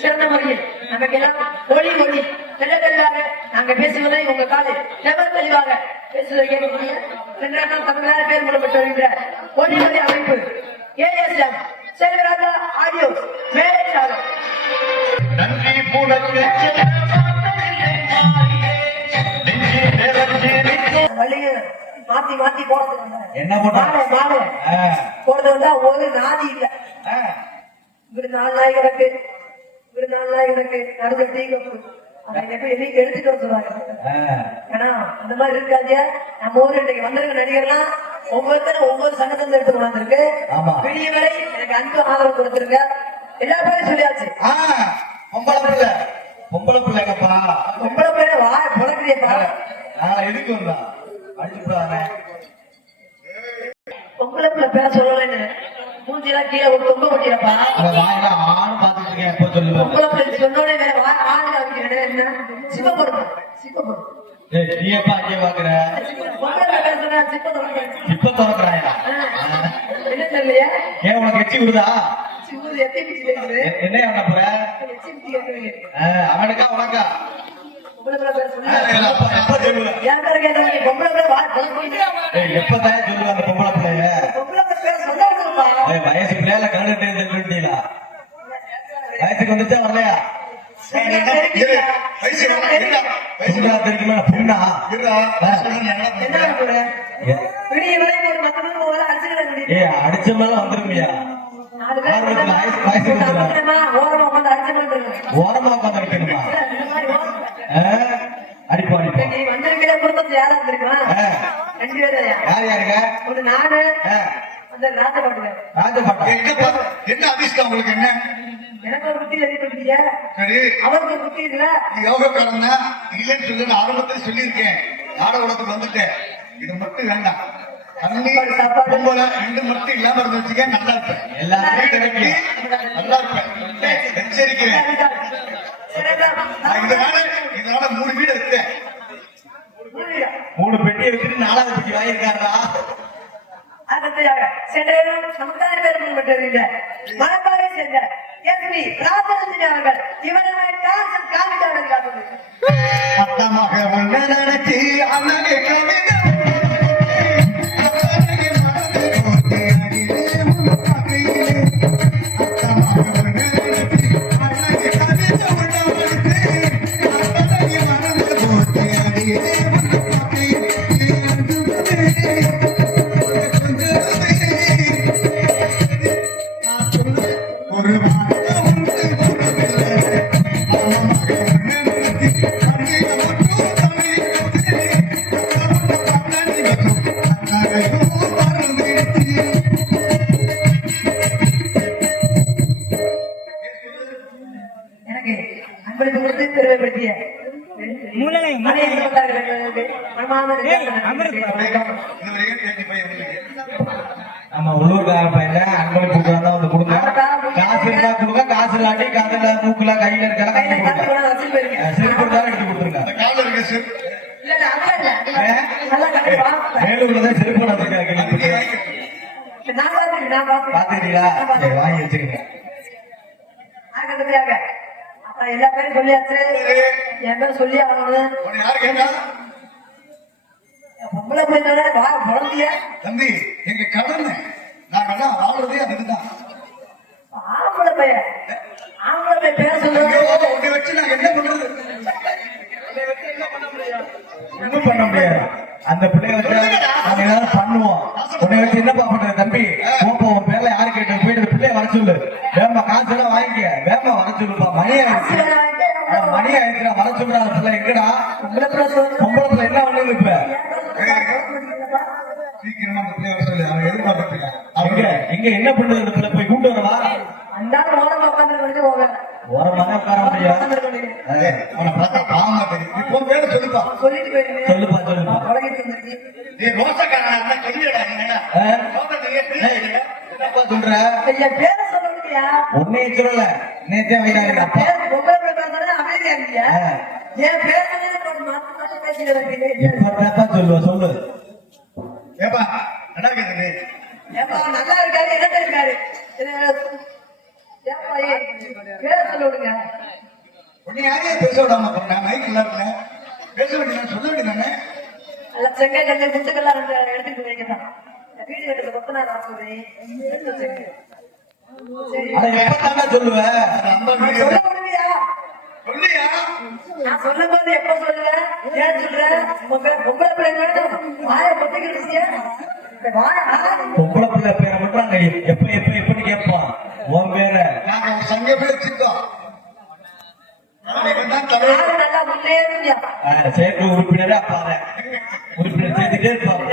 சிறந்த முறையில் நமக்கெல்லாம் ஒளி ஒளி தெல்ல தெளிவாக நாங்க பேசுவதை உங்க காது நெப தெளிவாக பேசுவதை கேட்கக்கூடிய சென்றாம் தமிழக பேர் மூலப்பட்டு வருகின்ற ஒளி ஒளி அமைப்பு ASM செல்வராஜா ஆடியோ மேலேச்சாளர். நன்றி மூலக்கு மாத்தி மாத்தி போறது என்ன போறது வந்தா ஒரு நாதி இல்ல. இப்படி 4 நாய் கிடக்கு, இப்படி 4 நாய் கிடக்கு, நடுவு டீ கப்பு எடுத்துட்டு வர சொல்லுவாங்க. ஏன்னா அந்த மாதிரி இருக்காது. நம்ம ஊர் இன்னைக்கு வந்திருக்க நடிகர்லாம் ஒவ்வொருத்தரும் ஒவ்வொரு சங்கத்திலிருந்து எடுத்து கொண்டாந்துருக்கு. பெரிய வரை எனக்கு அன்பு ஆதரவு கொடுத்திருக்க எல்லா பேரும் சொல்லியாச்சு. பொம்பளை பிள்ளை பொம்பளை பிள்ளைங்கப்பா, பொம்பளை பிள்ளை வா பொழக்கிறியப்பா. நான் எதுக்கு வந்தா அடிச்சுடானே பொம்பளை பிள்ளை பேர சொல்லலன்னு மூஞ்சிலாம் கீழே ஒரு தொங்க போட்டிருப்பா. ஆண் பாத்துட்டு இருக்கேன். எப்போ சொல்லுவேன் பொம்பளை பிள்ளை சொன்னோடனே வேற ஆண் காமிக்கிறேன். என்ன சிவபெருமா சிவபெருமா ஏய், நீ எப்ப அங்கே பாக்குற இப்ப திறக்கிறாயா என்ன தெரியலையா ஏன் உனக்கு எச்சி விடுதா சிவபெருமா எத்தி பிடிச்சிட்டு என்ன பண்ண போற எச்சி பிடிக்க அவனுக்கா உனக்கா சொல்லுங்க எப்ப சொல்லுவ என் பேர கேட்க பொம்பளை பேர் எப்பதான் சொல்லுவ அந்த பொம்பளை பிள்ளைய பொம்பளை பேர் சொல்ல விடுப்பா வயசு பிள்ளைல கண்டுட்டே சொல்லிட்டீங்களா வயசுக்கு வந்துச்சா வரலையா புண்ணா தெரியுமா புண்ணா என்ன போற விடிய வரைக்கும் ஒரு 10 மணி போல அடிச்சுக்கிட்டு ஏ அடிச்ச மேல வந்துருமியா நாலு பேர் ஓரமா உட்காந்து அடிச்சுக்கிட்டு ஓரமா உட்காந்து இருக்கணுமா அடிப்பா அடிப்பா நீ வந்திருக்கிற பொறுத்தது யாரா தெரியுமா 2 பேர் யார் யாருங்க ஒண்ணு நானு அந்த ராஜபாட்டு ராஜபாட்டா என்ன அதிர்ஷ்டம் உங்களுக்கு என்ன எனக்கு ஒரு புத்தி எழுதி கொடுத்தீங்க சரி அவருக்கு ஒரு புத்தி இல்ல யோகக்காரன் இல்லைன்னு சொல்லி நான் ஆரம்பத்தில் சொல்லியிருக்கேன் நாடகத்துக்கு வந்துட்டேன் இது மட்டும் வேண்டாம் தண்ணி பொம்பளை 2 மட்டும் இல்லாம இருந்து வச்சுக்க நல்லா இருப்பேன் எல்லாருமே கிடைக்கும் நல்லா இருப்பேன் எச்சரிக்கிறேன் இதனால 3 வீடு இருக்கேன் 3 பெட்டியை வச்சுட்டு 4வது பெட்டி வாங்கியிருக்காரா அடுத்ததாக சென்ற சமுதாய பேரும் பெற்றிருந்த மணப்பாறை சேர்ந்த எஸ்பி ராஜரஞ்சனி அவர்கள் இவரை காமிட்டார்கள் காப்பது அத்தமாக ஒன்ன நினைச்சு அண்ணனை கவிதை எனக்கு அன்பளிப்பு கொடுத்து பெருமைப்படுத்திய நம்ம உள்ளூர்கார பையன் அன்பளிப்பு கொடுத்தா வந்து கொடுங்க காசு இருந்தா கொடுங்க காசு இல்லாட்டி காதுல மூக்குல கையில இருக்கலாம் செருப்பு இருந்தாலும் எடுத்து கொடுத்துருங்க மேலூர்லதான் செருப்பு பாத்துக்கிறீங்களா வாங்கி வச்சுக்கோங்க அப்புறம் எல்லா பேரும் சொல்லியாச்சு என் பேர் சொல்லி ஆகணும் பொம்பளை பிள்ளைங்க குழந்தைய தம்பி எங்க கடமை நாங்கெல்லாம் வாழ்றதே அதுக்குதான் ஆம்பளை பையன் பேர சொல்லுவாங்க உன்னை வச்சு நாங்க என்ன பண்றது ஒண்ணும் பண்ண முடியாது அந்த பிள்ளைய வச்சு நாங்க ஏதாவது பண்ணுவோம் உன்னை வச்சு என்னப்பா பண்றது தம்பி உன் பேர்ல யாரு கேட்டு போயிட்டு அந்த பிள்ளைய வர சொல்லு வேமா காசு எல்லாம் வாங்கிக்க வேமா வர சொல்லுப்பா மணி ஆயிடுச்சு மணி ஆயிடுச்சுடா வர சொல்லுடா அந்த பிள்ளை எங்கடா பொம்பளை பிள்ளை என்ன பண்ணுது இப்ப சீக்கிரமா அந்த பிள்ளைய வர சொல்லு அவன் எதிர்பார்த்துருக்கேன் அவங்க இங்க என்ன பண்ணுது அந்த பிள்ளை போய் கூட்டு வரவா அந்த ஓரமா உட்காந்து ஓரமாக உட்கார முடியாது அவனை பார்த்தா பாவமா தெரியும் இப்போ பேர சொல்லுப்பா சொல்லிட்டு போயிருந்தேன் சொல்லுப்பா சொல்லுப்பா உலகிட்டு வந்துருக்கு ரோசக்காரனா சொல்லிடா என்னப்பா சொல்ற என் பேரை சொல்லுங்கயா உன்னைய சொல்லல நேத்தே வைடாங்க அப்பா பொம்பளை பேசுறது அமைதியா இருக்கியா என் பேர் சொல்லி மாத்தி மாத்தி பேசிட்டு இப்ப சொல்லுவா சொல்லு ஏப்பா நல்லா இருக்குது ஏப்பா நல்லா இருக்காரு என்ன இருக்காரு பேரை சொல்ல விடுங்க உன்னை யாரையா பேச விடாம நான் மைக் நல்லா இருக்கேன் பேச வேண்டியது சொல்ல வேண்டியதானே அல்ல செங்கை கல்லு முத்துக்கெல்லாம் எடுத்துட்டு வைக்கலாம் வீடு கட்டுறது கொத்தனா நான் சொல்றேன் எப்ப சொல்லுவ சொல்ல முடியா சொல்லியா நான் சொல்லும் போது எப்ப சொல்லுவேன் ஏன் சொல்றேன் பொம்பளை பிள்ளைங்க வாய பொத்திக்கிட்டு பொம்பளை பிள்ளை பேரை மட்டும் அங்க எப்ப எப்ப எப்படி கேட்பான் உன் பேர நாங்க சங்க பிடிச்சிருக்கோம் நல்லா முன்னேறியா சேர்த்து உறுப்பினரே அப்பாத உறுப்பினர் சேர்த்துட்டே இருப்பாங்க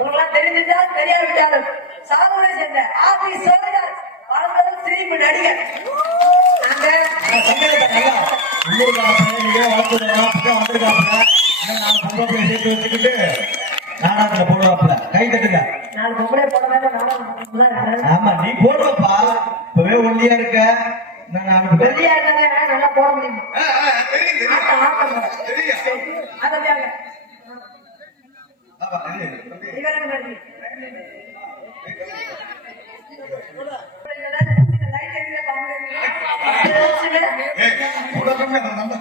உங்களுக்கு தெரிஞ்சிருந்தா தெரியாவிட்டாலும் சாகுபடி சேர்ந்த ஆபீஸ் வாழ்ந்ததும் திரும்பி நடிகர் நாடகத்துல போடுவாப்ல கை தட்டுங்க நாலு பொம்பளை போட ஆமா நீ போடுவப்பா இப்ப இப்பவே ஒல்லியா இருக்க நான் வெளியா இருந்தாலே நல்லா போட முடியுமா தெரியும் ஆட்டம் ஆட்டம் தெரியும் அதை வேலை ஆமா தெரியும் இவரங்க நன்றி உலகமே நம்ம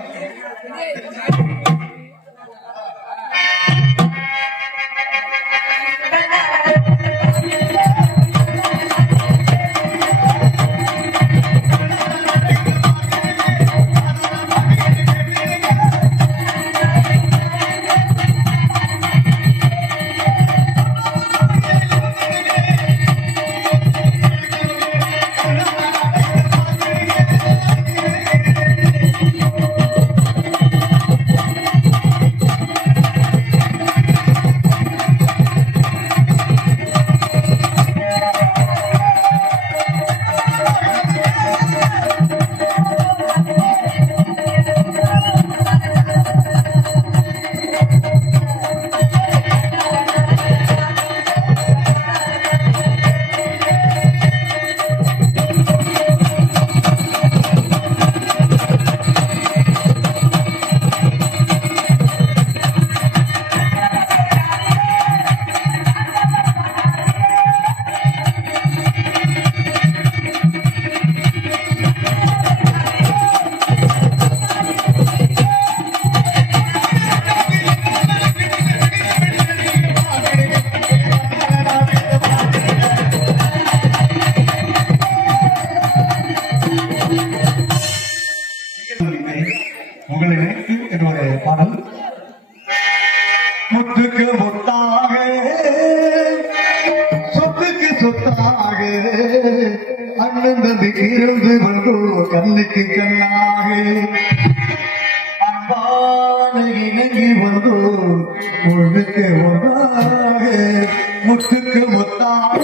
உங்களை நினைத்து என்னுடைய பாடல் முத்துக்கு முத்தாக சொத்துக்கு சொத்தாக அண்ணன் தம்பி இருந்து வந்தோ கண்ணுக்கு கண்ணாக அன்பான இணங்கி வந்தோ ஒழுக்கு ஒன்றாக முத்துக்கு முத்தாக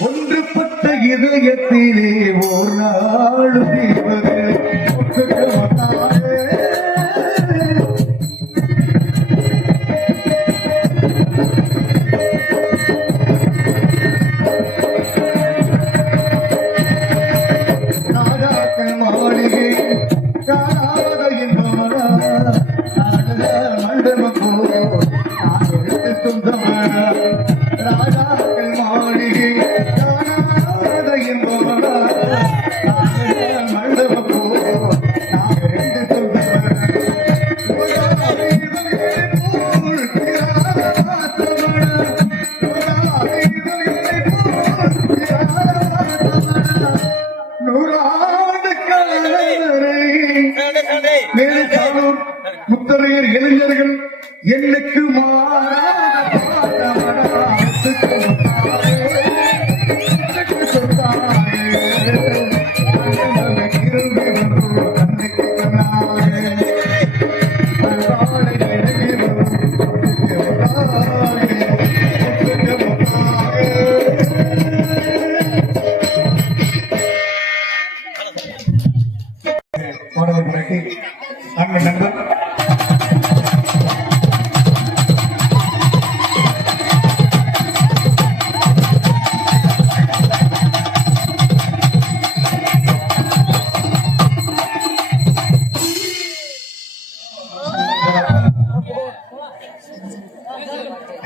ஒன்றுபட்ட இதயத்திலே ஒரு நாள் தீர்வது ஒத்துக்க மாட்டாரே நாடாக்கள் மாளிகை காணாத என்பவனா மண்டபம் போ சொந்தமான ராஜாக்கள் மாளிகை காணாத என்பவனா மண்டபம் போ சொந்தமான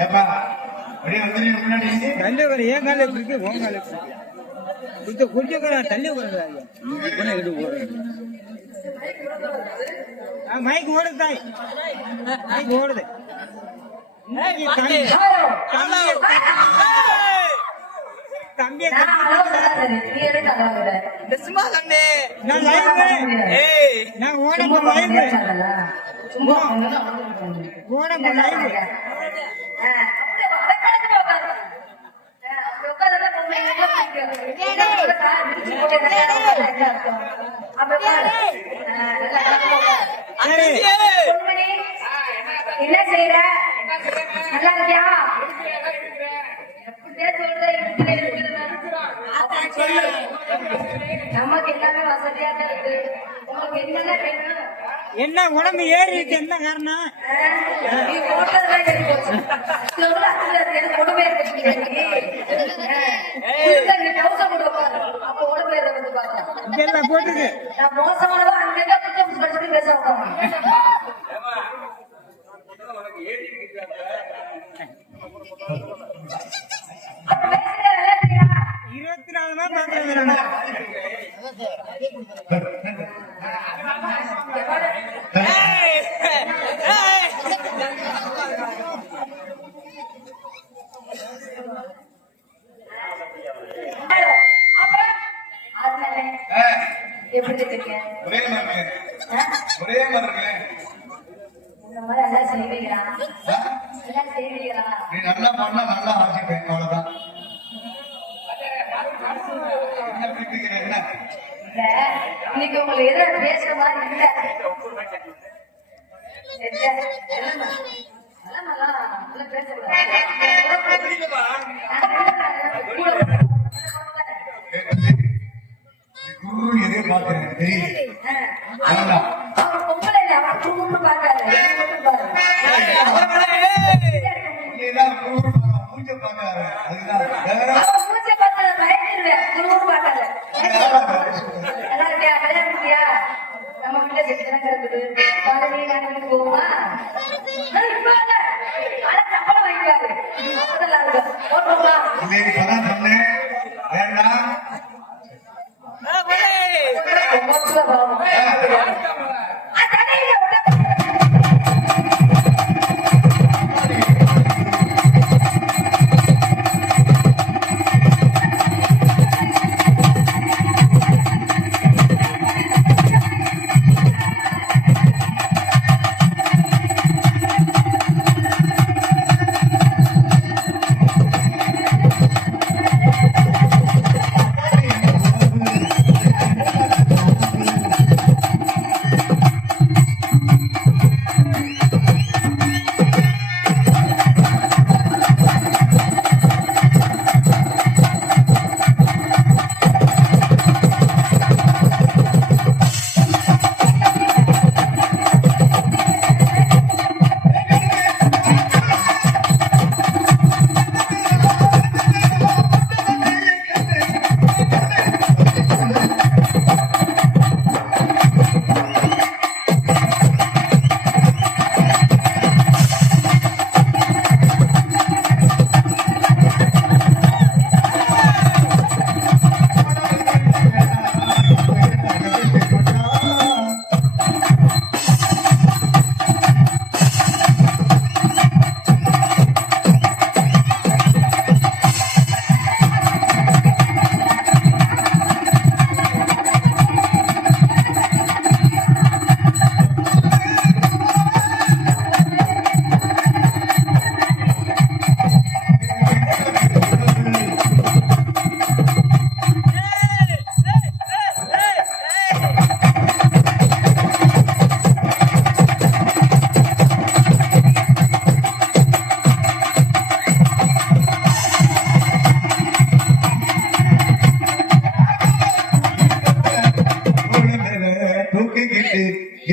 ஏப்பா அப்படியே வந்து முன்னாடி தள்ளி வர ஏன் கால எப்படி இருக்கு உன் கால கொஞ்சம் கொஞ்சம் தள்ளி வர்றாங்க மைக் ஓடுது தாய் மைக் ஓடுது தம்பியை நான் ஓட சும்மா ஓட என்ன செய்யற நல்லா இருக்கியா நமக்கு எல்லாமே வசதியா தான் இருக்கு உங்களுக்கு என்னென்ன வேணும் என்ன உடம்பு ஏறிடுச்சு என்ன காரணம் நீ போட்டதுதான் ஏறி போச்சு சொல்ல உடம்பு அப்ப உடம்பு ஏறது பார்த்தேன் இதெல்லாம் போட்டுது நான் மோசமானதான் அங்கே குற்றம் படிச்சுட்டு பேச இருபத்தி 4 தான் பாக்குறாங்க எப்படி இருக்கீங்க ஒரே மாதிரி ஒரே மாதிரி இருக்கு. இந்த மாதிரி எல்லாம் செய்வீங்களா எல்லாம் செய்வீங்களா நீ நல்லா பண்ணா நல்லா ஆசிப்பேன் அவ்வளவுதான். என்ன பிடிப்பீங்க என்ன இல்ல இன்னைக்கு உங்களை எதிர பேசுற மாதிரி இல்ல குரு எதிர்பார்க்கிறேன் தெரியுது. அவர் பொம்பளை இல்ல அவர் குடும்பம்னு பார்க்காரு இல்லைதான் குரு மூஞ்ச பார்க்காரு. அதுதான் அவர் மூச்சை பார்த்து பயந்துருவேன் குடும்பம் பார்க்காரு நல்லா இருக்கியா கல்யாணம் இருக்கியா நம்ம வீட்டுல செட்டுதான் இருக்குது காலையில நாங்கள் போவோமா ஆனா சம்பளம் வாங்கிக்காரு அப்பதான் இருக்கும் போட்டோங்களா இல்லை இப்பதான் சொன்னேன் வேண்டாம்.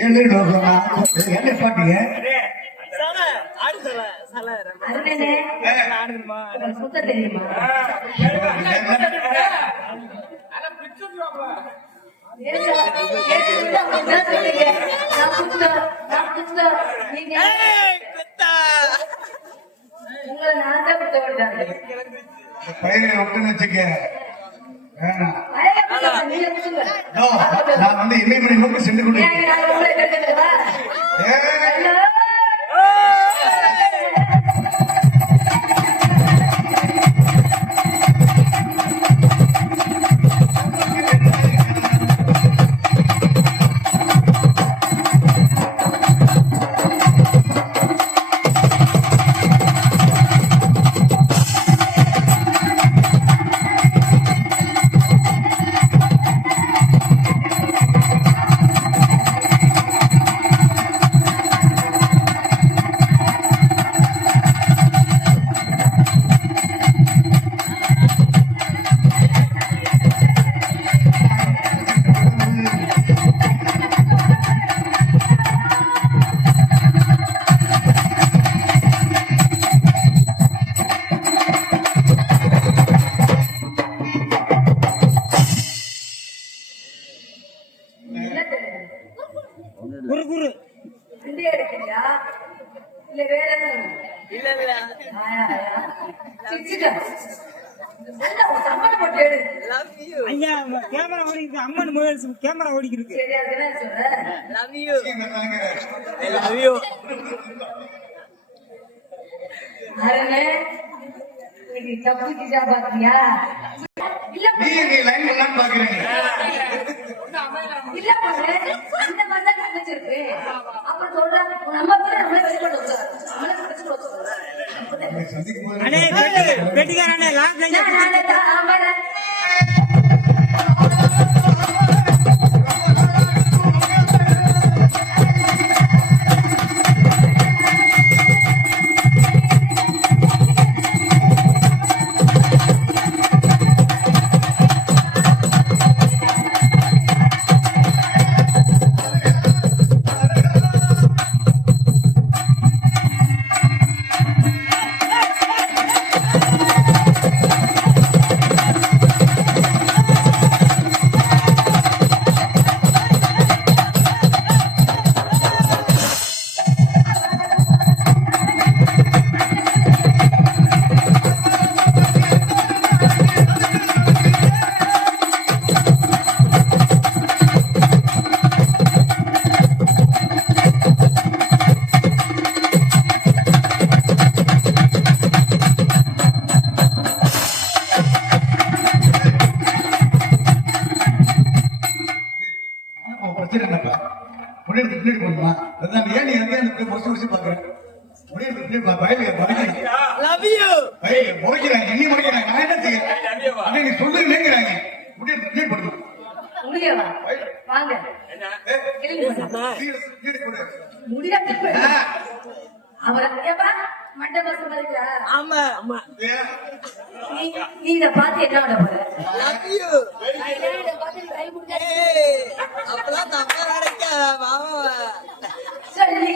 ஏழு லோகமா என்ன பாட்டீங்க சுத்த தெரியுமா நீங்க உங்களை நான் தான் குத்த விட்டாங்க. இந்த பயிரை விட்டுன்னு வச்சுக்க வேணாம். அழகா குத்துங்க, நீங்க குத்துங்க. நோ, நான் வந்து இமயமலை நோக்கி சென்று கொண்டு ஏங்க, நான் உங்களை கேட்கறதுவா? ஹலோ? என்ன தெரியுது? குரு குரு வண்டி எடுக்கிறியா? இல்ல வேற என்ன? ஆயா, ஆயா. சிரிச்சுட்டா. நல்லா ஒரு சம்மணம் போட்டு எடு. ஐயா கேமரா ஓடிக்கிட்டு அம்மன் மொபைல்ஸ் கேமரா ஓடிக்கிட்டு சரி, அதுக்கு என்ன சொல்ற? அருணே, இன்னைக்கு தப்பு கிச்சா பாத்தியா? இல்ல நீ நீ லைன் பண்ணலான்னு பாக்குறீங்க. இல்ல பொண்ணு, இந்த மாதிரி தான் நினைச்சிருக்கு. அப்புறம் சொல்றாங்க, நம்ம பேர் நம்மளே வச்சுக்கொண்டு வச்சுக்கோ. நம்மளே வச்சுக்கொண்டு வச்சுக்கோ. உங்களை சந்திக்கும் போது அண்ணே பெட்டிக்காரண்ணே லாஸ்ட் லைன் நானே தான் ஆமாண்ணே. பிரச்சனை என்னப்பா? முன்னாடி பின்னாடி போடுமா? அதான் ஏன் நீ அங்கே அந்த முடிச்சு பாக்குறேன். முன்னாடி பின்னாடி பயலுங்க முறைக்கிறாங்க. முறைக்கிறாங்க, இன்னி முறைக்கிறாங்க. நான் என்ன செய்ய? அண்ணே, நீ சொல்லுங்கிறாங்க. முன்னாடி பின்னாடி போடுமா? முடியவா? வாங்க. கிளம்பி போங்க. கீழே போடு. முடியாது. அவரை ஏப்பா மண்டை பசு மாதிரியா? ஏன்? நீ இத பார்த்து என்ன பண்ண போற? இத பார்த்து கை முடிஞ்சா சொல்லி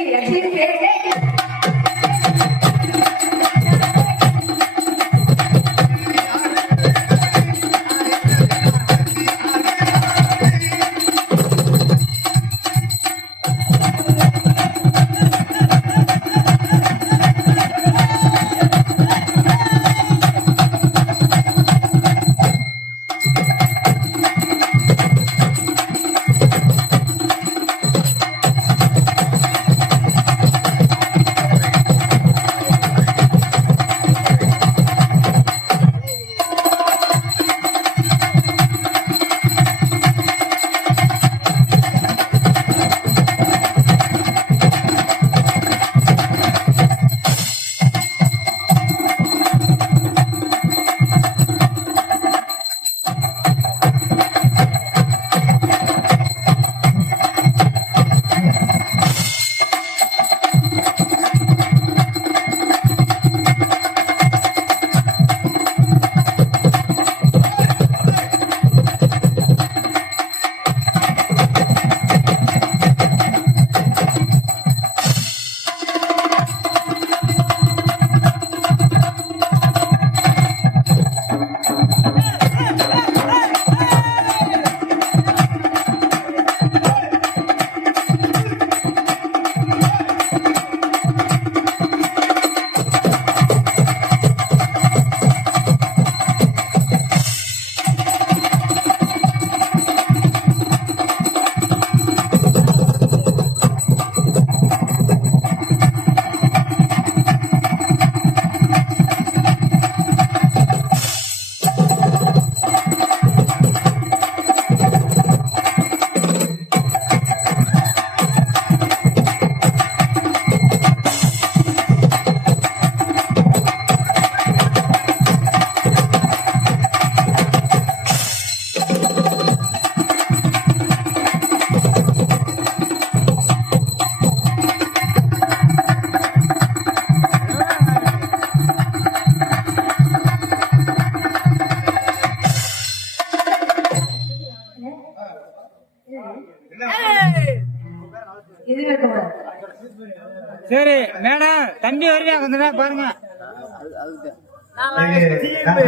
சரி மேடம் தம்பி வருவியா கொஞ்ச நேரம் பாருங்க.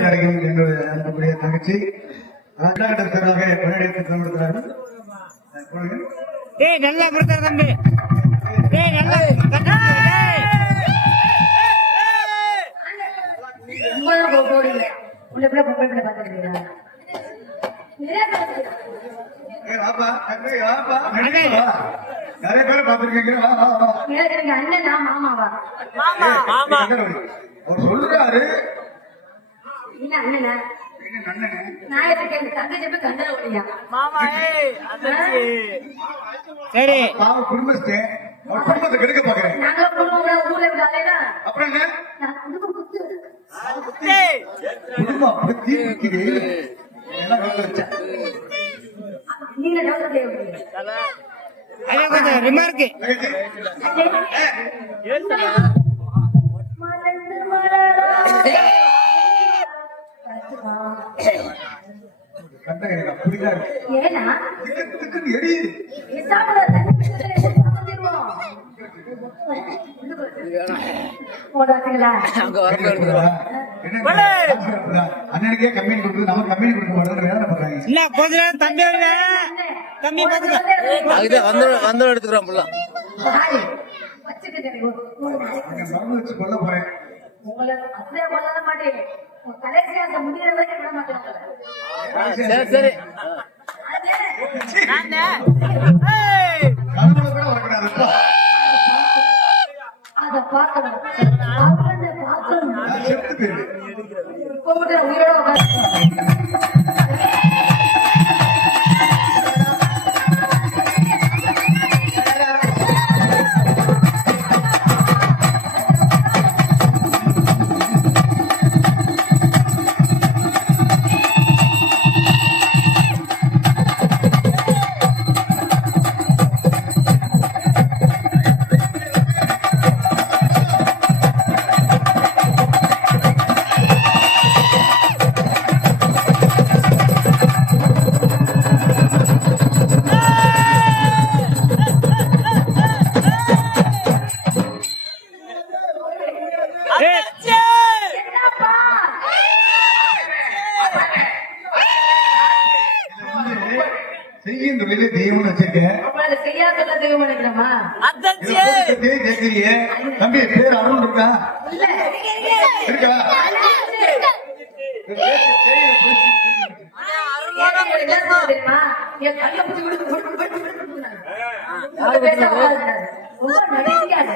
நடைக்கும் எங்களுடைய அன்புடைய தங்கச்சி கட்டத்திற்காக பணியெடுத்து பயன்படுத்துகிறார்கள். டேய் நல்லா கொடுத்தாரு தம்பி. டேய் நல்லா உங்களை போடுங்க. உங்களை பிள்ளை பொம்பளை பிள்ளை பார்த்துருக்கீங்களா? வாப்பா, தம்பி, வாப்பா, நடிகை வா. நிறைய பேர் பார்த்திருக்கீங்க. வா, வா, வா. எனக்கு அண்ணனா மாமாவா? அவர் சொல்றாரு இல்ல அண்ணனா என்ன நன்னனே நான் எதுக்கு எங்க தங்கச்சி போய் கண்டன முடியா? சரி பாவ குடும்பஸ்தே அவர் குடும்பத்தை கெடுக்க பாக்குறேன். நாங்க குடும்பம் ஊர்ல விடாதேனா அப்புறம் என்ன நான் குடும்பம் குத்து குடும்பம் அப்படி தீர்க்குது எல்லாம் கண்டு வச்சேன். நீங்க டவுட் தேவைப்படுது. ஐயா கொஞ்சம் ரிமார்க்கு. மலர்ந்து மலரா கண்ட எனக்கு அப்படிதான் இருக்கு. ஏனா திக்குன்னு எரியுது. இசாமல தண்ணி பிடிச்சதே சமந்திருவோம். போடாதீங்களா? அண்ணனுக்கே கம்பெனி கொடுக்குது நம்ம கம்பெனி கொடுக்க மாட்டோம் வேலை பண்றாங்க. இல்ல கொஞ்ச நேரம் தம்பி வருவியா? தம்பி பாத்துக்க. வந்து எடுத்துக்கிறோம் புள்ள. பாரு வச்சுக்கிட்டே மருந்து வச்சு கொல்ல போறேன். உங்களை அப்படியே கொள்ள மாட்டேன். கடைசியா அந்த முடிகிற வரைக்கும் விட மாட்டேன். சரி சரி கனவுல கூட வரக்கூடாது. அத பார்க்கணும். பார்க்கணும், பார்க்கணும். நான் செத்து போயிரு. இப்ப மட்டும் உயிரோட உட்கார்ந்து என்னப்பா? செய்யும் தொழிலே தெய்வம்னு வச்சிருக்கேன். உங்களை செய்யாத தெய்வம் நினைக்கிறோமா? கேட்கறியே தம்பி பேர் அருண் இருக்கா இல்ல இருக்கா தெரியுமா? என் கண்ணை பிடிச்சி ரொம்ப நடிக்காது.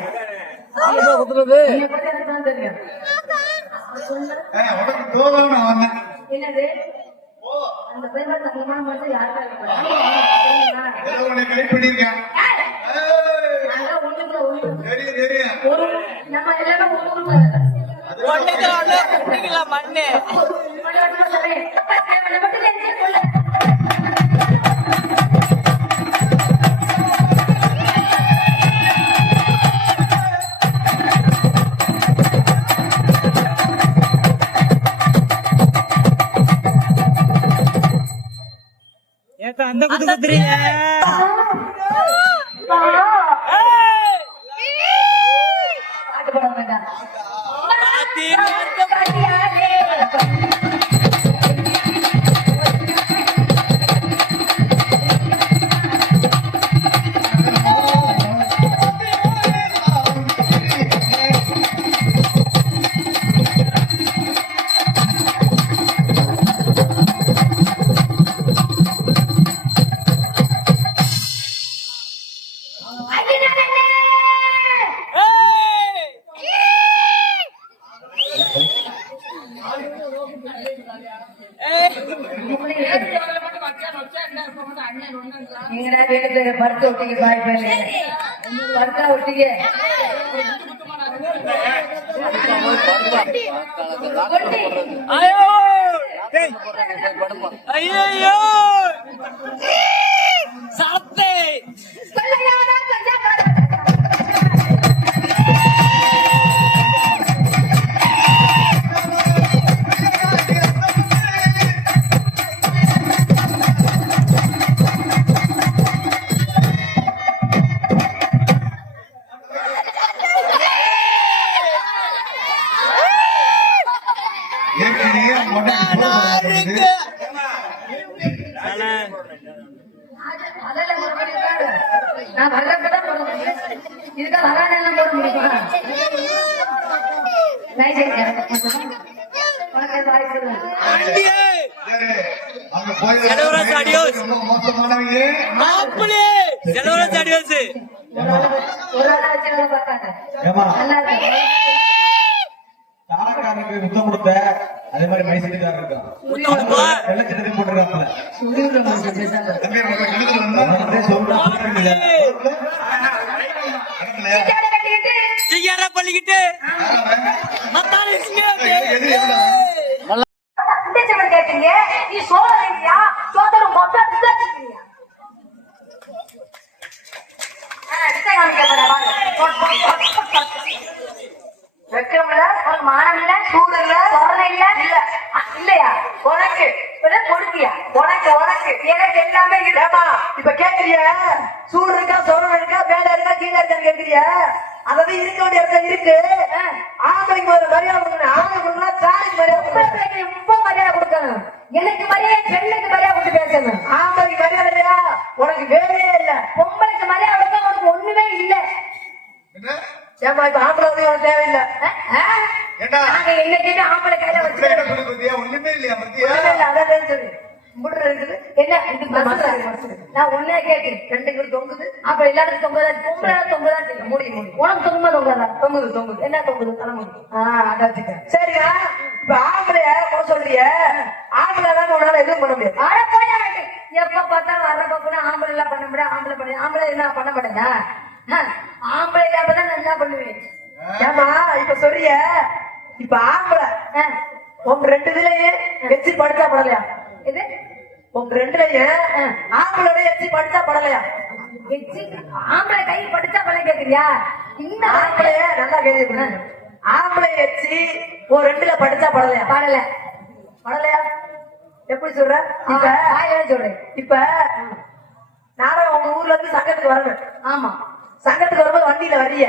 நீங்க பத்தி எனக்கு தான் தெரியும். உனக்கு தோதான்னு அவன் என்னது அந்த பேர்ல தங்கமான மட்டும் யாருக்கா ஏதோ உன்னை கை பண்ணிருக்கேன். ஒண்ணுக்குள்ள ஒண்ணு தெரியும் தெரியும். ஒரு நம்ம எல்லாமே ஒண்ணுக்குள்ள மண்ணு ஏத்த அந்த குத்து குத்துறீங்க. பாட்டு போட வேண்டாம். நீங்க கேட்கறது படுத்த ஒட்டிக்கு பாய் பேரு படுத்த ஒட்டிக்கு ஐயோ சாப்பிட்டே ஏற்கனவே அவங்க பொண்டாட்டி சோறு போடுறது. அதெல்லாம் போட முடியாது. நான் வர்றப்பதான் போட முடியும். இதுக்கா வரானெல்லாம் போட முடியுமா? உனக்கு வாய் சொல்லுங்க. சரி, அங்க போய் செலவராஜ் adios. ரொம்ப மோசமானவங்க. மாப்பிளே செலவராஜ் அடிவாஸ் ஒரு ஆளை வச்சு வேலை பார்க்காத. ஏமா நல்லா இருக்கு. தாரக்காரனுக்கு முத்தம் கொடுத்த அதே மாதிரி மைசூரிக்காரன் இருக்கான். முத்தம் கொடுப்பா. வெள்ளை சட்டத்தையும் போட்டுருக்காப்புல. சுடுகுல முடிச்சு பேசாத. தம்பி, உங்க இடத்துல வந்தா அவனே சொல்றான். இடத்துலயா? சிங்கரா பள்ளிக்கிட்டு யாரவன்? மத்தாளி எது எதுடா? கேட்டீங்க நீ சோதனையா சோதனை மொத்தம் விசாரிச்சிருக்கீங்க வெக்கமில்ல உனக்கு மானம் இல்ல சூடு இல்ல சோதனை இல்ல இல்ல இல்லையா உனக்கு கொடுக்கியா உனக்கு உனக்கு எனக்கு எல்லாமே இல்லமா இப்ப கேக்குறியா சூடு இருக்கா சோதனை இருக்கா மேல இருக்கா கீழே இருக்கான்னு கேக்குறியா அதாவது இருக்க வேண்டிய இடத்துல இருக்கு ஆம்பளைக்கு ஒரு மரியாதை கொடுக்கணும் ஆம்பளைக்கு சாரிக்கு மரியாதை ரொம்ப மரியாதை கொடுக்கணும் எனக்கு மரியாதை பெண்ணுக்கு மரியாதை கொடுத்து பேசணும் ஆம்பளைக்கு மரியாதை இல்லையா உனக்கு வேலையே இல்ல பொம்பளைக்கு மரியாதை கொடுக்க உனக்கு ஒண்ணுமே இல்ல என்ன? ஏமா இப்ப ஆம்பளை வந்து உனக்கு தேவையில்லை ஏண்டா? நாங்க என்னைக்குமே ஆம்பளை கையில வச்சு என்ன சொல்லி கொடுத்தியா? ஒண்ணுமே இல்லையா பத்தியா? அதான் சொல்லு முடுற இருக்குது என்ன இது நான் ஒன்னே கேட்டு ரெண்டு பேரும் தொங்குது அப்ப எல்லாருக்கும் தொங்குதா பொம்பளை தொங்குதா முடியும் முடியும் உனக்கு தொங்குமா தொங்குதா தொங்குது தொங்குது என்ன தொங்குது தலைமுடி அதாச்சுக்க சரிங்க இப்ப ஆம்பளைய போக சொல்றிய ஆம்பளை தான் உன்னால எதுவும் பண்ண முடியாது ஆனா போயா எப்ப பார்த்தாலும் வர்றப்ப கூட ஆம்பளை எல்லாம் பண்ண முடியாது ஆம்பளை பண்ண ஆம்பளை என்ன பண்ண மாட்டேங்க ஆம்பளை தான் நல்லா பண்ணுவேன் ஏமா இப்ப சொல்றிய இப்ப ஆம்பளை உங்க ரெண்டு இதுலயே வச்சு படுத்தா படலையா இது உங்க ரெண்டுலயும் ஆம்பளோட எச்சி படிச்சா படலையா எச்சி ஆம்பளை கை படிச்சா படம் கேக்குறியா இந்த ஆம்பளைய நல்லா கேள்வி ஆம்பளை எச்சி ஒரு ரெண்டுல படிச்சா படலையா படல படலையா எப்படி சொல்ற இப்ப சொல்றேன் இப்ப நானும் உங்க ஊர்ல இருந்து சங்கத்துக்கு வரணும் ஆமா சங்கத்துக்கு வரும்போது வண்டியில வரிய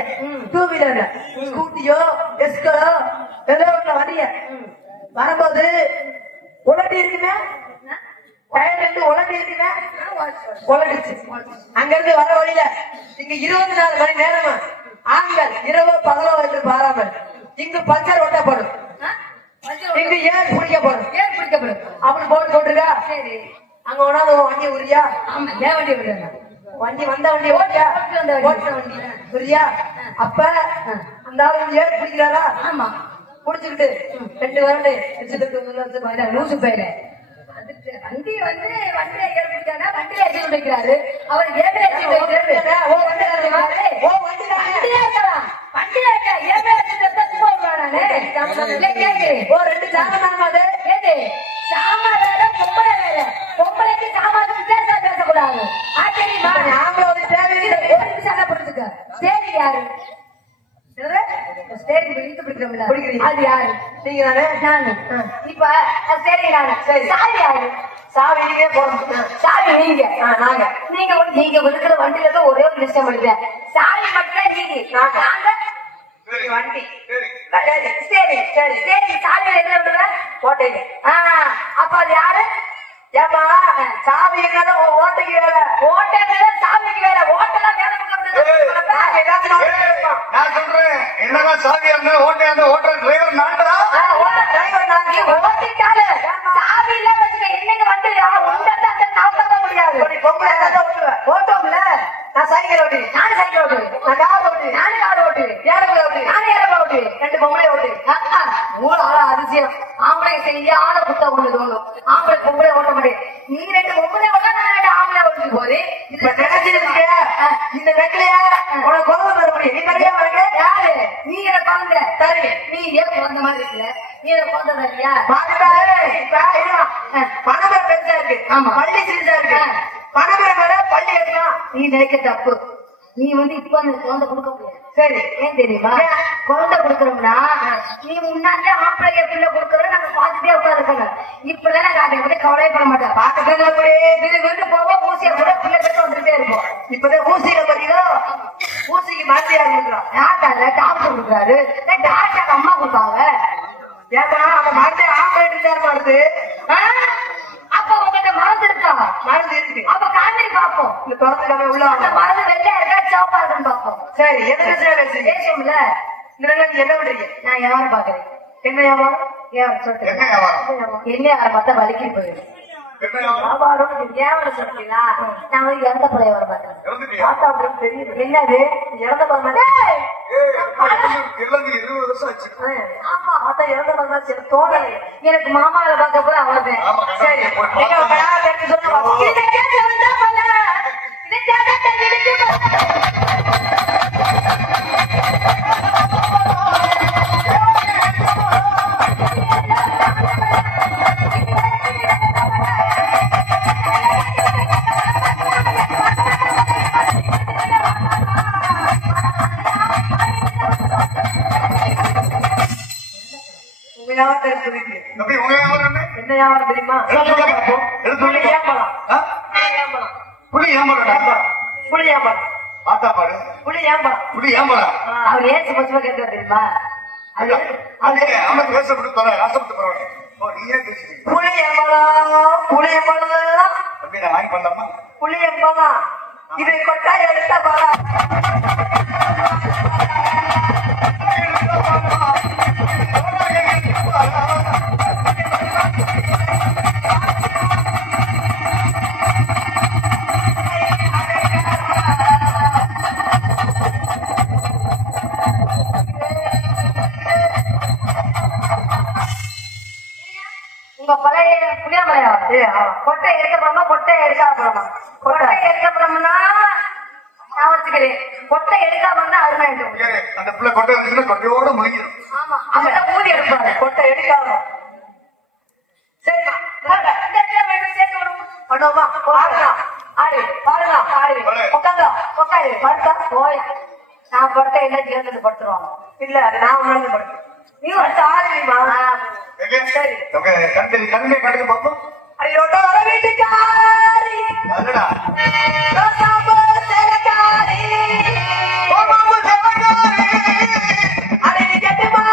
டூ வீலர்ல ஸ்கூட்டியோ எஸ்கோ ஏதோ ஒண்ணு வரிய வரும்போது உலட்டி இருக்குமே டயர் இருந்து உலட்டி இருக்குமே உலட்டிச்சு அங்க இருந்து வர வழியில இங்க 24 மணி நேரமா ஆண்கள் இரவு பகலோ என்று பாராமல் இங்கு பஞ்சர் ஒட்டப்படும் இங்கு ஏன் பிடிக்கப்படும் ஏன் பிடிக்கப்படும் அப்படி போட்டு போட்டுருக்கா சரி அங்க ஒன்னாவது வண்டி உரியா ஏன் வண்டி விடுறாங்க வண்டி வந்த வண்டி ஓட்டியா ஓட்டுற வண்டி புரியா அப்ப அந்த ஆளு ஏன் பிடிக்கிறாரா ஆமா புடிச்சுக்கிட்டு 2 வருடம் வச்சுட்டு லூசு போயில வண்டி வந்து வண்டியில ஏற பிடிக்கானா வண்டியில ஏற்றி வைக்கிறாரு அவர் ஏபில ஏற்றி வைக்கிறாரு ஓ வண்டியில இருக்கலாம் வண்டியில இருக்கா ஏபில ஏற்றி சும்மா விடுவானே கேக்குறேன் ஓ 2 சாமான் அது ஏது சாமான் வேற பொம்பளை வேற பொம்பளைக்கு சாமான் வித்தியாசா பேசக்கூடாது ஆச்சரியமா ஆம்பளை ஒரு தேவையில்லை ஒரு நிமிஷம் புரிஞ்சுக்க சரி யாரு அது யாரு நீங்க நானு இப்ப சரி நானு சாவி யாரு சாவி நீங்க போறோம் சாவி நீங்க நாங்க நீங்க இருக்கிற வண்டியில தான் ஒரே ஒரு விஷயம் பண்ணுவேன் சாவி மட்டும் நீங்க நாங்க வண்டி சரி சரி சரி சாவி என்ன விடுற ஓட்டைங்க அப்ப அது யாரு ஏமா சாவி என்னதான் ஓட்டைக்கு வேலை ஓட்டை வேலை சாவிக்கு வேலை ஓட்டெல்லாம் வேலை நான் சொல்றேன் என்னதான் சாவியா இருந்தா ஓட்டையா இருந்தா ஓட்டுற டிரைவர் நான்டா ஓட்டிட்டாலு சாவி இல்ல வச்சுக்க இன்னைக்கு வந்து நான் முடியாது ஓட்டோம்ல நான் சைக்கிள் ஓட்டு நானும் சைக்கிள் ஓட்டு நான் கார் ஓட்டு நானும் கார் ஓட்டு ஏறப்பட ஓட்டு நானும் ஏறப்பட ஓட்டு 2 பொம்பளை ஓட்டு மூணு ஆள அதிசயம் ஆம்பளை செய்ய ஆளை குத்த கொண்டு தோணும் ஆம்பளை பொம்பளை ஓட்ட முடியும் நீ 2 பொம்பளை ஓட்ட நான் 2 ஆம்பளை ஓட்டு போது இப்ப நினைச்சிருக்க இந்த வெட்டிலையா உனக்கு குழந்தை தர முடியும் நீ தரையா யாரு நீ எனக்கு குழந்தை சரி நீ ஏன் குழந்தை மாதிரி இருக்குல்ல நீ எனக்கு குழந்தை தரியா பணமே பெருசா இருக்கு ஆமா பள்ளி சிரிச்சா இருக்கு பணமே மேல பள்ளி எடுக்கலாம் நீ நினைக்க தப்பு நீ வந்து இப்ப அந்த குழந்தை கொடுக்க முடியாது சரி ஏன் தெரியுமா குழந்தை கொடுக்கறோம்னா நீ முன்னாடி ஆம்பளை பிள்ளை கொடுக்கறத நாங்க பாத்துட்டே உட்காந்துருக்கோம் இப்பதான் நாங்க அதை வந்து கவலையே பண்ண மாட்டோம் பாத்துட்டு போக ஊசிய கூட பிள்ளை கிட்ட வந்துட்டே இருப்போம் இப்பதான் ஊசியில பாத்தீங்களோ ஊசிக்கு மாத்தியா கொடுக்குறோம் டாக்டர் டாக்டர் கொடுக்குறாரு டாக்டர் அம்மா கொடுப்பாங்க ஏன்னா அந்த மாத்திரை சரி எதுக்கு சேவை பேசும்ல நீங்க என்ன பண்றீங்க? நான் வியாபாரம் பாக்குறேன். என்ன வியாபாரம்? வியாபாரம் சொல்லிட்டு என்ன வியாபாரம்? என்ன யாரை பார்த்தா வலிக்கு போயிடும். என்ன வியாபாரம்? வியாபாரம் வியாபாரம் சொல்றீங்களா? நான் வந்து இறந்த பழைய வியாபாரம் பாக்குறேன். இறந்துட்டியா? பார்த்தா அப்படின்னு தெரியுது. என்னது இறந்த பழமா? ஏய், இறந்து 20 வருஷம் ஆச்சு. ஆமா பார்த்தா இறந்த மாதிரி சரி தோணலை. எனக்கு மாமாவை பார்க்க போய் அவ்வளவுதான். ஆமா, சரி கண்டிப்பா. நீங்க உங்க யாரை தெரிஞ்சு சொல்லுங்க பாப்போம். இதை கேட்டு வந்தா போல. இதை கேட்டா தெரிஞ்சுட்டு போல. உங்க யாரை தெரிஞ்சு சொல்லிட்டு தம்பி, உங்க வியாபாரம் என்ன? என்ன வியாபாரம் தெரியுமா? என்ன சொல்ல பார்ப்போம்? என்ன புளி சொல்லுங்க. வியாபாரம். ஆ? புளி வியாபாரம். புலி வியாபாரம்டா. புளி வியாபாரம். ஆத்தா பாரு. புளி வியாபாரம். புலி வியாபாரம். அவர் ஏன் சும்மா சும்மா கேட்க தெரியுமா? அது அவன் பேசப்பட்டு தர ஆசைப்பட்டு பரவாயில்ல. ஓ, நீயே பேசுறீங்க. புளி வியாபாரம். புளி வியாபாரம். தம்பி, நான் வாங்கி பண்ணலாமா? புளி வியாபாரம். இதை கொட்டா எடுத்த பாரா. உங்க பழைய புளியாமலையா? கொட்டை எடுக்க போறோமா கொட்டை எடுக்காத போறோமா? கொட்டை எடுக்க போறோம்னா நான் வச்சுக்கிறேன். கொட்டை எடுக்காம இருந்தா அருமை ஆயிடும். சரி, அந்த பிள்ளை கொட்டை இருந்துச்சுன்னா கொட்டையோட முழுங்கிடும். ஆமா அவன் ஊதி எடுப்பாரு. கொட்டை எடுக்காம. சரிம்மா இந்த இடத்துல வேணும் சேர்த்து விடும். பண்ணுவோமா? பாருங்க ஆடு பாருங்க ஆடு உட்காந்தா உட்காரு படுத்தா போய் நான் படுத்த என்ன சேர்ந்து படுத்துருவாங்க. இல்ல அது நான் உணர்ந்து படுத்து நீ அடுத்த ஆளுமா சரி கண்ணுமே கண்டுக்க பார்ப்போம். ஐயோட்ட வர வீட்டுக்காரி அதுடா. ரோசாப்பூ சேலக்காரி பாபாபு சேவகாரி. அரை கட்டுமா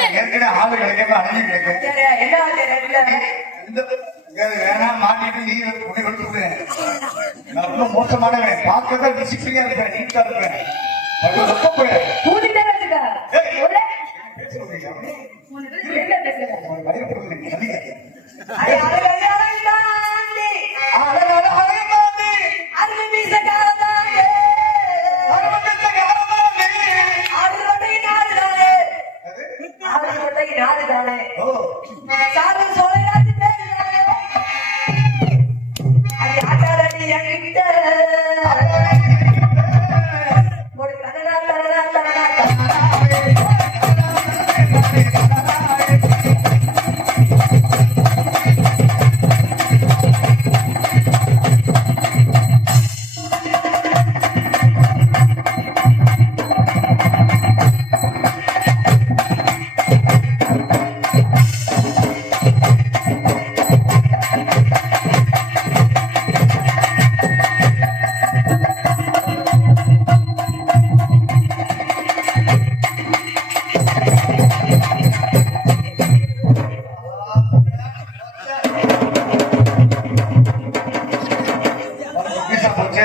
ஏற்கனவே ஆளு கிடைக்காம அழிஞ்சு கிடைக்கும். என்ன ஆச்சு? இந்த வேணா மாட்டிட்டு நீ புடி கொடுத்து நான் ரொம்ப மோசமானவன். பார்க்கதான் டிசிப்ளினா இருப்பேன், நீட்டா இருப்பேன். அது ரொம்ப போய் பூஜிட்டே வச்சுக்க பேசுறீங்க. என்ன பேசுற? வயிறு பொருள் அதிக அரை அரை அரை தாண்டி அருமை மீசக்காரதாங்க அறுவடை நாடு தானே அறுவடை நாடு தானே சாரு சோழையாச்சு பேசுறாங்க அது ஆட்டாரடி என்கிட்ட ஒரு தனனா தனனா தனனா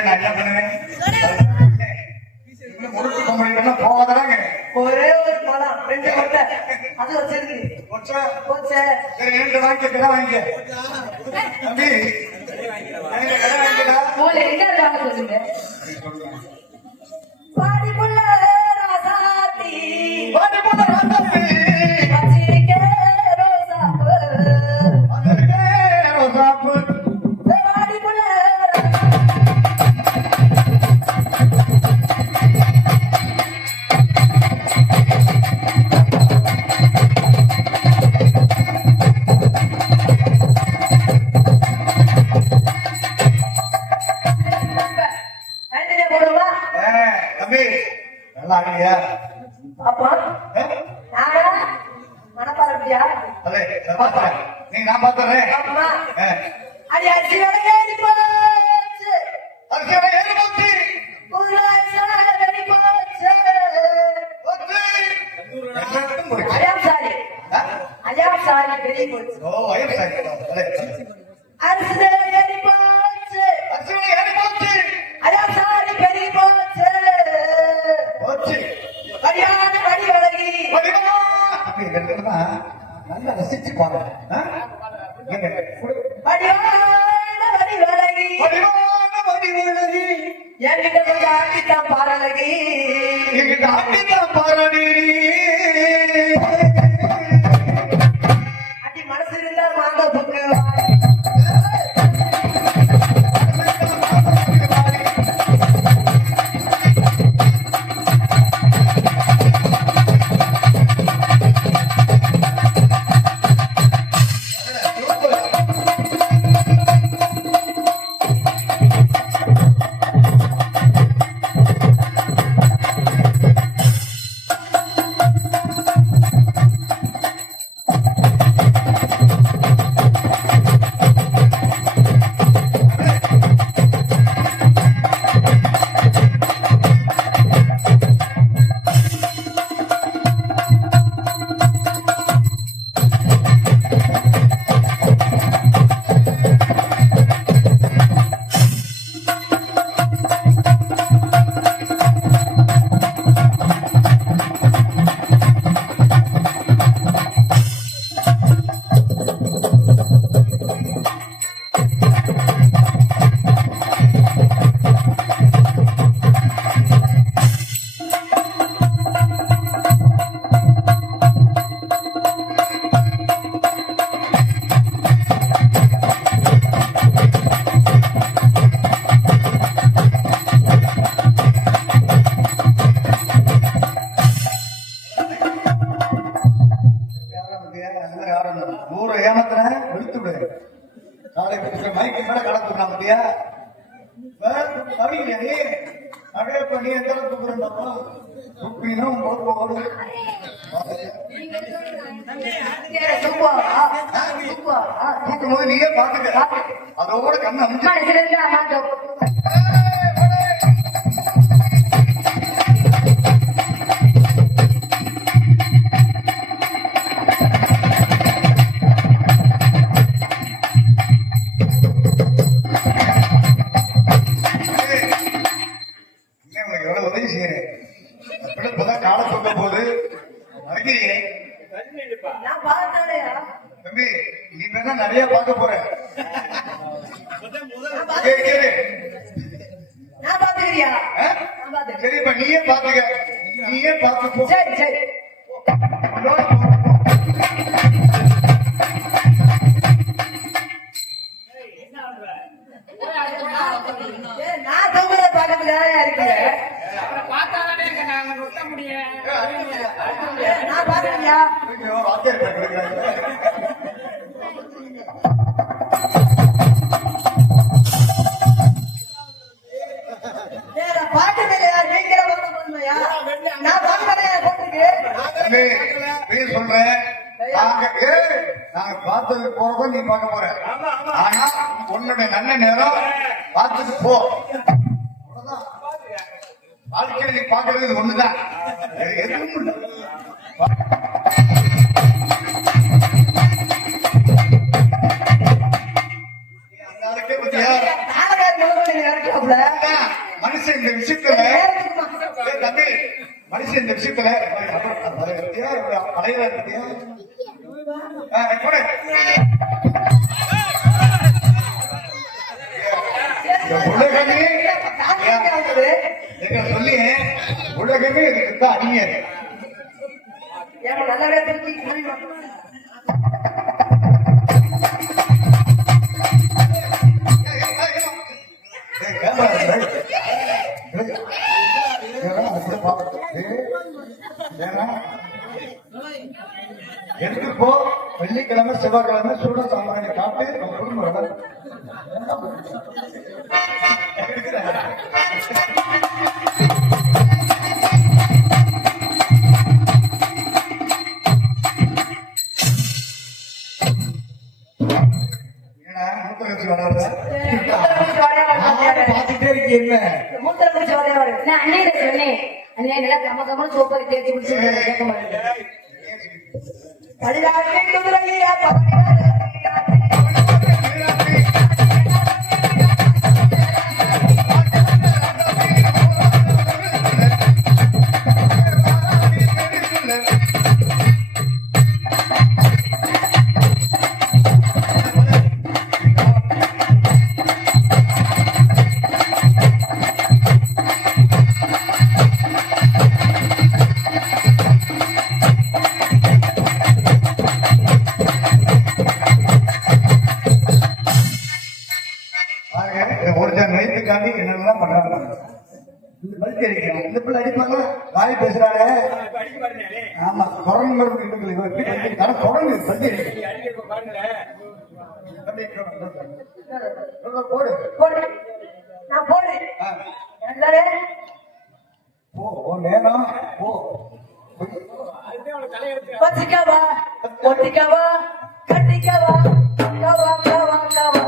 நான் என்ன பண்ணுவேன்? முறுக்கு கம்பெனி போகாதாங்க. ஒரே ஒரு பழம் ரெண்டு கொட்டை அது வச்சிருக்கு போச்சா? போச்சே சரி, 2 வாங்கிக்க, கடை வாங்கிக்க. தம்பி, எனக்கு கடை வாங்கிக்கடா. போல என்ன வாங்க சொல்லுங்க. பாடிக்குள்ள ராசாத்தி வாடி போட்ட ராசாத்தி. வச்சிருக்கே ரோசாப்பூ வந்திருக்கே ரோசாப்பூ. பாடிக்குள்ள அப்பா நானா மனப்பாறையா அதே பார்த்தேன் நீ நான் பார்த்தேன் அப்பா அடி அரிசி விலையே போச்சு அரிசியோட ஏறு போச்சு வெடி போச்சு அஜாம் சாரி அஜாம் சாரி வெடி போச்சு ஓ ஐயம் சாரி அரிசி வெடி போச்சு அரிசியோட ஏறு போச்சு அஜாம் சாரி வெடி போச்சு போச்சு கல்யாண வடி விலகி வடிவமா அப்படி இந்த இடத்துல நல்லா ரசிச்சு பாருங்க வடிவான வடி விலகி வடிவான வடிவழகி என்கிட்ட கொஞ்சம் ஆட்டித்தான் பாரலகி எங்கிட்ட ஆட்டிதான் பாராடி அடி மனசு இருந்தா மாந்த புக்கு ஊரை ஏமாத்துற விழுத்து விடு காலை மைக்கு மேல கடத்துனா பத்தியா அப்படியே பண்ணி எந்த தூக்குறோம் துப்பினும் ஓடும் தூக்கும் போது நீயே பாத்துக்க அதோட கண்ணு அமிச்சு மனசுல இருந்து அம்மா எவ்வளவு உதவி செய்யறேன் இப்பதான் காலை தூக்க போது மறைக்கிறீங்க நான் பார்த்தாலேயா தம்பி நீ வேணா நிறைய பார்க்க போற கேளு, கேளு. நான் பாத்துக்கிறியா ஆ? நான் பாத்துக்கிறேன் சரி இப்ப நீயே பாத்துக்க நீயே பார்த்து போ சரி சரி நான் தூங்குறத பாக்கிறதுக்காக இருக்கீங்க நான் பாத்துக்கிறியா வாத்தியார் பேர் கொடுக்குறாங்க. பாட்டு நீங்க போதுமையா நான் பாக்கிறேன் போட்டுருக்கு தம்பி, நீ சொல்றேன் நாங்க பார்த்ததுக்கு போறதும் நீ பார்க்க போற ஆனா உன்னுடைய நல்ல நேரம் பார்த்துட்டு போ அவ்வளவுதான். வாழ்க்கையில நீ பாக்குறது இது ஒண்ணுதான் வேற எதுவும் இல்லை. அந்த ஆளுக்கே பத்தியா? மனுஷன் இந்த விஷயத்துல ஏய் தம்பி மனுஷன் இந்த விஷயத்துல பழைய பத்தியா உலகமே எங்க சொல்லி உலகமே இதுக்குத்தான் அடிமையாது நல்லாவே திருச்சி எடுத்து போ வெள்ளிக்கிழமை செவ்வாய்க்கிழமை சூட சாம்பாரை காட்டு நம்ம குடும்பம் மாதிரி கேட்டு முடிச்சு கேட்க மாட்டேன். படிதானே குதிரையா பகடிதானே நினைத்துக்காண்டி என்னெல்லாம் பண்றாங்க. இந்த பல்டி அடிக்கணும். இந்த பிள்ளை அடிப்பாங்க வாய் பேசுறாங்க. ஆமா குரங்கு குரங்கு பல்டி போடு போடு. நான் போடுறேன். எல்லாரே போ நேரம் போ. பத்திக்காவா ஒட்டிக்காவா கட்டிக்காவா காவா காவா காவா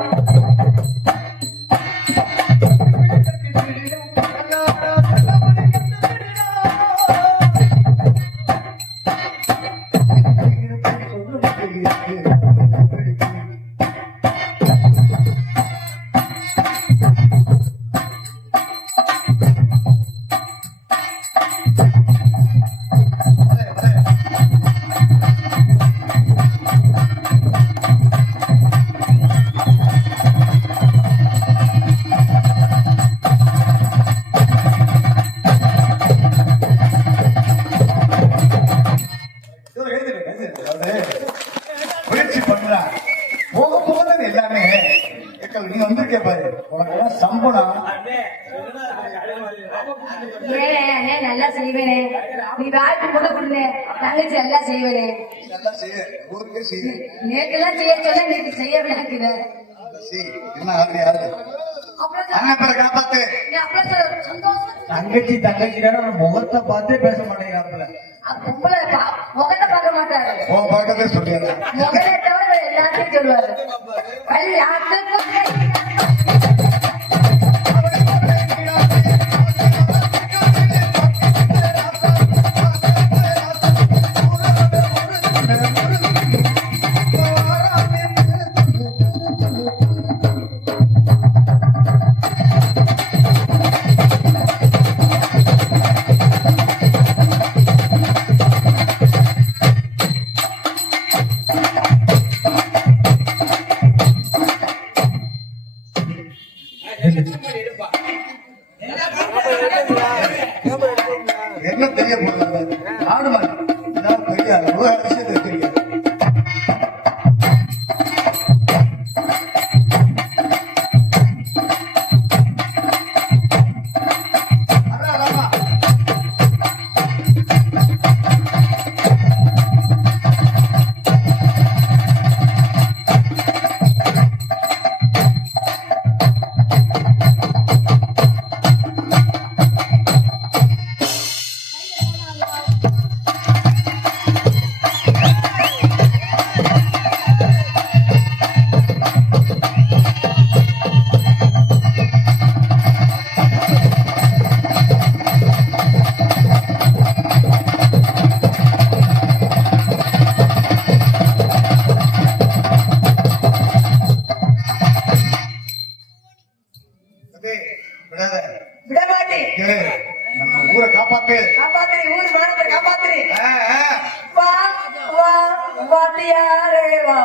முயற்சி பண்றா போக போக எல்லாமே நீ வந்திருக்க பாரு உனக்கு சம்பளம் ஏனே நல்லா செய்வேனே நீ வாய்ப்பு கூட கொடுங்க தங்கச்சி நல்லா செய்வேனே நல்லா செய்ய ஊருக்கே செய்ய நேற்றுலாம் செய்ய சொல்ல நீங்க செய்ய விளக்குற என்ன யாரு அண்ணன் காப்பாத்து சந்தோஷம் தங்கச்சி முகத்தை பார்த்தே பேச மாட்டேங்கிறாப்புல. பொம்பளை முகத்தை பார்க்க மாட்டாரு உன் பக்கத்தே சொல்லிடுறேன் முகத்தை தவிர எல்லாத்தையும் சொல்லுவாரு என்ன தெரிய போகுது நாடு மாதிரி தெரியாது விஷயத்தை தெரியாது விடமாட்டி நம்ம ஊரை காப்பாத்து காப்பாத்திரி ஊர் மானத்தை காப்பாத்திரி வா வா வாத்தியாரே வா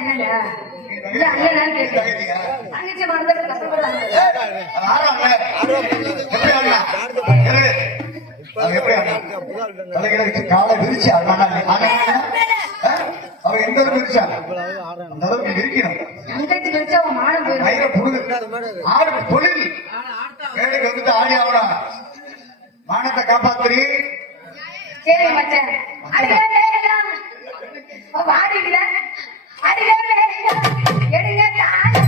அண்ணனா இல்ல அண்ணனான்னு கேட்டேன். தங்கச்சியா? தங்கச்சி மறந்துட்டு கஷ்டப்படுறாங்க. ஆறாம்ல? எப்படி ஆடுனா? இரு. அவன் எப்படி ஆடுனா? தலைகளை வச்சு காலை விரிச்சு ஆடுனானா? அவன் எந்த அளவுக்கு விரிச்சா? அந்த அளவுக்கு விரிக்கணும். தங்கச்சி வச்சு அவன் மானம் போயிடும். மயிரை புடுங்கு. ஆடு தொழில். வேலைக்கு வந்துட்டு ஆடி ஆகணும். மானத்தை காப்பாத்துறீ. சரி மச்சான் அடிக்கவே வேண்டாம். வாடிக்கல அடிக்கவே வேண்டாம். எடுங்க தாய்.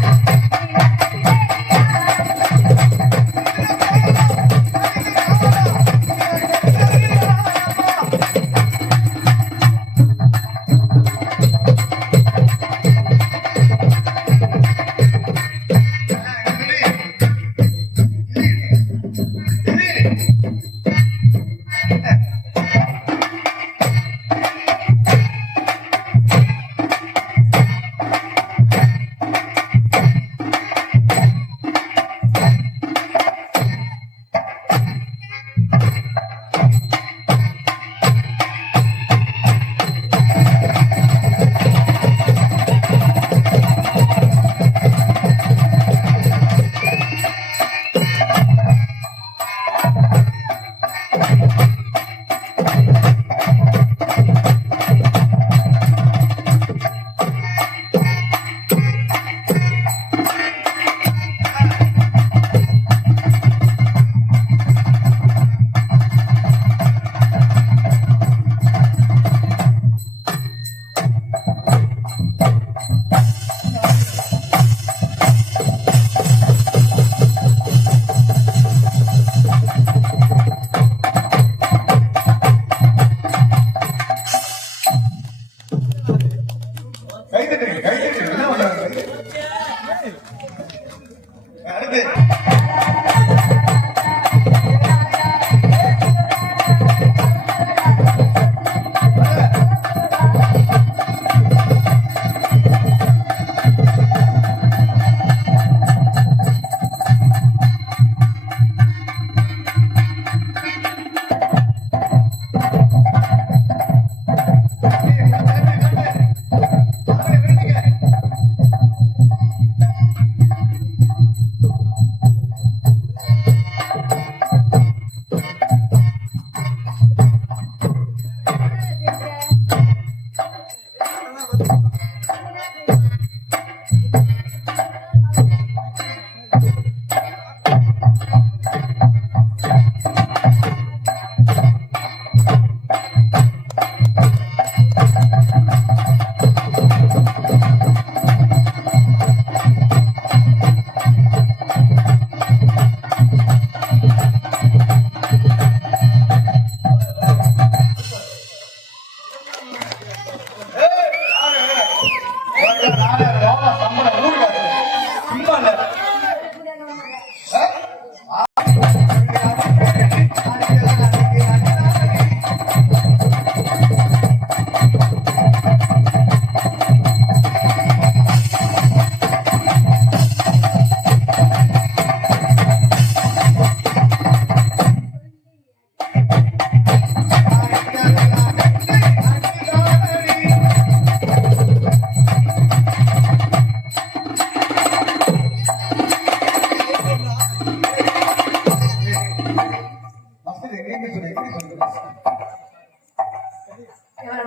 அடுத்து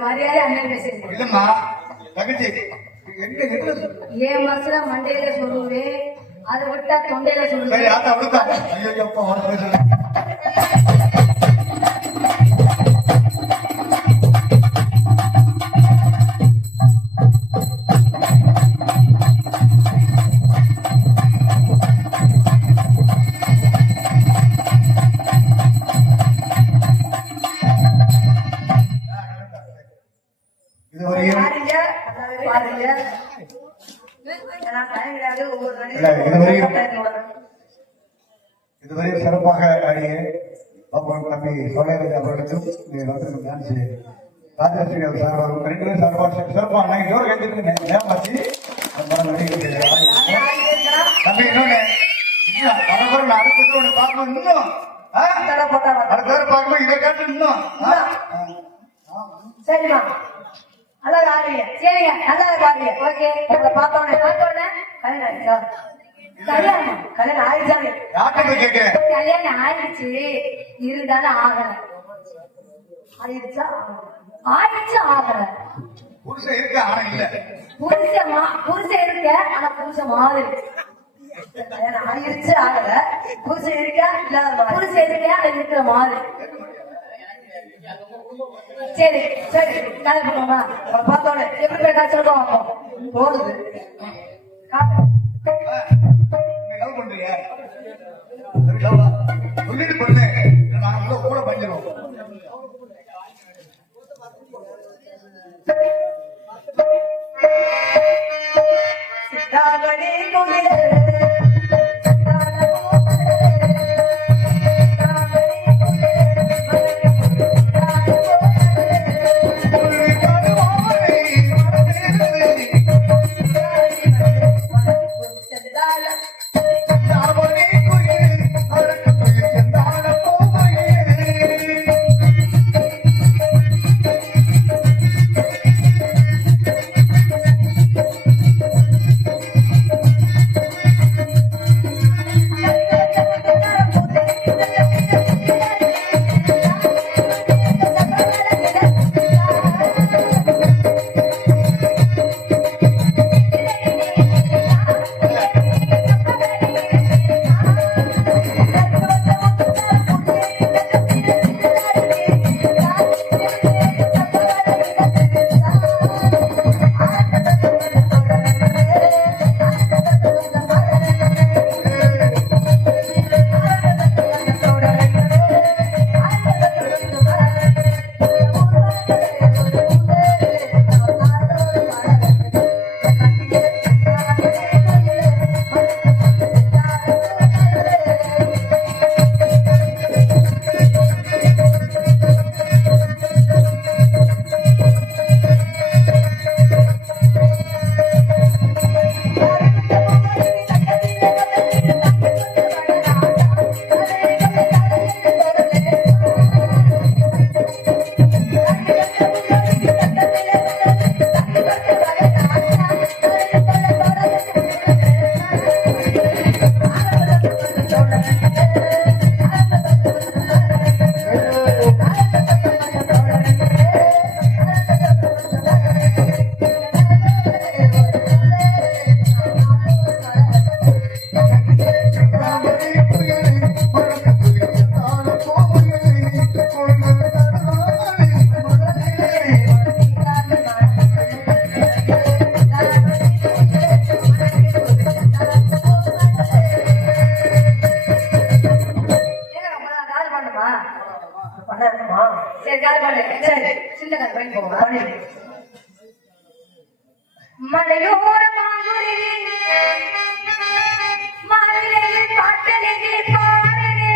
மரியாதை அண்ணன் பேசுறீங்க. இல்லம்மா தங்கச்சி எங்க என்ன என் மனசுல மண்டையில சொல்லுவேன், அதை விட்டா தொண்டையில சரி சொல்லுவேன். ஆத்தா விடுக்கா ஐயோ அப்பா உனக்கு பேசுறேன் இதுவரையும் பாருங்க, நல்லாவே பாருங்க. நான் டைம் கிடையாது, ஒவ்வொரு இல்ல, இதுவரையும் நாளையும் இதுவரை சிறப்பாக ஆடிய அப்புறம் தம்பி சோழராஜ் அவர்களுக்கும் வந்து டான்ஸ் ராஜலட்சுமி சார்பாக ரெண்டு பேரும் சார்பாக சிறப்பாக நான் ஜோர் கேட்டுட்டு ஏமாத்தி தம்பி இன்னொன்னு அவர்கள் அடுத்தது ஒன்று பார்க்கணும் இன்னும் அடுத்த பார்க்கணும் இதை கேட்டு இன்னும் சரிம்மா அழகா ஆடுறீங்க. சரிங்க நல்லா பாடுறீங்க. ஓகே உங்களை பார்த்தோன்னே பார்த்தோன்னே கல்யாணம் ஆயிடுச்சா? கல்யாணம் கல்யாணம் ஆயிடுச்சானே? யார்கிட்ட போய் கேட்கிறேன் கல்யாணம் ஆயிடுச்சு இருந்தாலும் ஆகல ஆயிடுச்சா? ஆயிடுச்சு ஆகல புருஷன் இருக்கா ஆனா இல்ல புருஷன் இருக்க ஆனா புருஷன் மாதிரி கல்யாணம் ஆயிடுச்சு ஆகல. புருஷன் இருக்கா இல்லாத மாதிரி. புருஷன் இருக்க ஆனா இருக்கிற மாதிரி சரி சரி கல்யாணம் பண்ணுவோமா? உங்களை பார்த்தோன்னே எப்படி போய் காய்ச்சல் பார்ப்போம் போடுது காட்டு. நீ லவ் பண்றியா சொல்லிட்டு பொண்ணு நாங்க கூட பண்ணிடுவோம் சித்தாமணி கோயிலே மலையோர மாங்குருவி மலையில் பாட்டலிலே பாடநெறி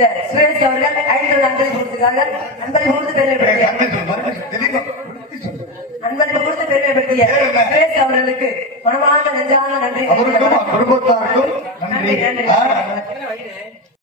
இந்த சுரேஷ் அவர்கள் 5 நன்றி கொடுத்துருக்காங்க. நண்பர்கள் கொடுத்து பெருமைப்படுத்திய நண்பர்கள் கொடுத்து பெருமைப்படுத்திய சுரேஷ் அவர்களுக்கு மனமார்ந்த நெஞ்சான நன்றி. அவருக்கும் குடும்பத்தாருக்கும் நன்றி. நன்றி.